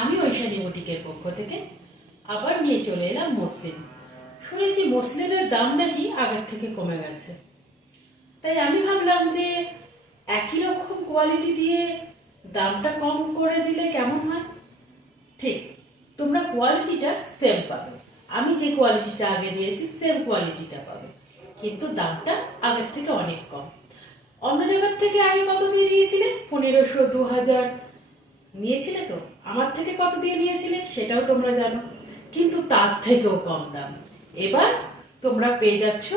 আমি ঐশানী বুটিকের পক্ষ থেকে আবার নিয়ে চলে এলাম মসলিন। শুনেছি মসলিনের দাম নাকি আগের থেকে কমে গেছে, তাই আমি ভাবলাম যে একই রকম কোয়ালিটি দিয়ে দামটা কম করে দিলে কেমন হয়। ঠিক, তোমরা কোয়ালিটিটা সেম পাবে, আমি যে কোয়ালিটিটা আগে দিয়েছি সেম কোয়ালিটিটা পাবে, কিন্তু দামটা আগের থেকে অনেক কম। অন্য জায়গার থেকে আগে কত দিয়ে নিয়েছিলে? 1500, 2000 নিয়েছিলে তো। আমার থেকে কত দিয়ে নিয়েছিলে সেটাও তোমরা জানো, কিন্তু তার থেকেও কম দাম। এবার তোমরা পেয়ে যাচ্ছ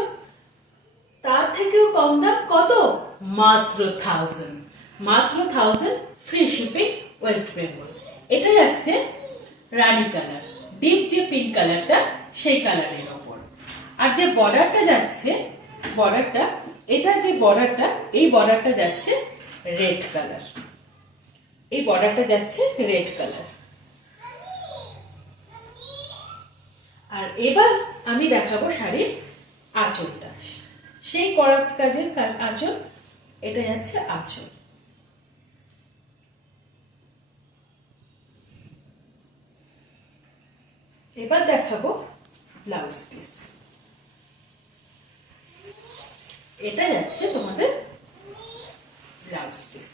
তার থেকেও কম দাম। কত? মাত্র 1000, মাত্র 1000, ফ্রি শিপিং, ওয়েস্ট বেঙ্গল। এটা যাচ্ছে রানী কালার, ডিপ যে পিঙ্ক কালারটা সেই কালারের ওপর। আর যে বর্ডারটা যাচ্ছে, বর্ডারটা, এটা যে বর্ডারটা, এই বর্ডারটা যাচ্ছে রেড কালার, এই বর্ডারটা যাচ্ছে রেড কালার। আর এবার আমি দেখাবো শাড়ির আঁচলটা, সেই করাত কাজের আঁচল। এটা যাচ্ছে আঁচল। এবার দেখাবো ব্লাউজ পিস। এটা যাচ্ছে তোমাদের ব্লাউজ পিস।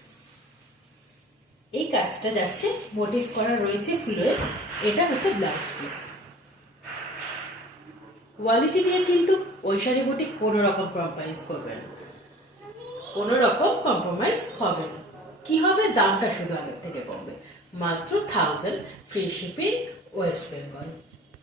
এই কাজটা যাচ্ছে মোটিভ করা রয়েছে ফুলের, এটা হচ্ছে ব্লাউজ পিস। কোয়ালিটি নিয়ে কিন্তু ঐশানী বুটিক কোনো রকম কম্প্রোমাইজ করবে না, কোনো রকম কম্প্রোমাইজ হবে না। কি হবে? দামটা শুধু আগের থেকে কমবে, মাত্র 1000, ফ্রি শিপিং, ওয়েস্ট বেঙ্গল।